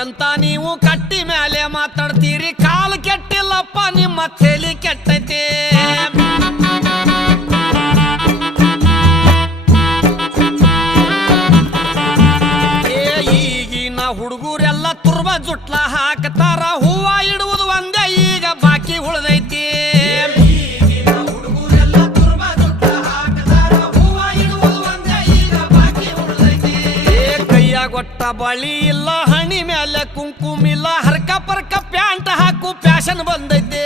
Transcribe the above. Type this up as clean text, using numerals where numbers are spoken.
ಕೆಟ್ಟೈತಂತ ನೀವು ಕಟ್ಟಿ ಮೇಲೆ ಮಾತಾಡ್ತೀರಿ ಕಾಲು ಕೆಟ್ಟಿಲ್ಲಪ್ಪ ನಿಮ್ಮ ತಲೆ ಕೆಟ್ಟೈತೆ ಈಗಿನ ಹುಡುಗರೆಲ್ಲ ತುರ್ಬ ಜುಟ್ಲ ಹಾಕ್ತಾರ ಹೂವ ಇಡುವುದು ಒಂದೇ ಈಗ ಬಾಕಿ ಉಳ್ದೈತಿ ಗೊಟ್ಟ ಬಳಿ ಇಲ್ಲ ಹಣಿ ಮೇಲೆ ಕುಂಕುಮಿಲ್ಲ ಹರ್ಕ ಪರ್ಕ ಪ್ಯಾಂಟ್ ಹಾಕು ಫ್ಯಾಷನ್ ಬಂದೈತೆ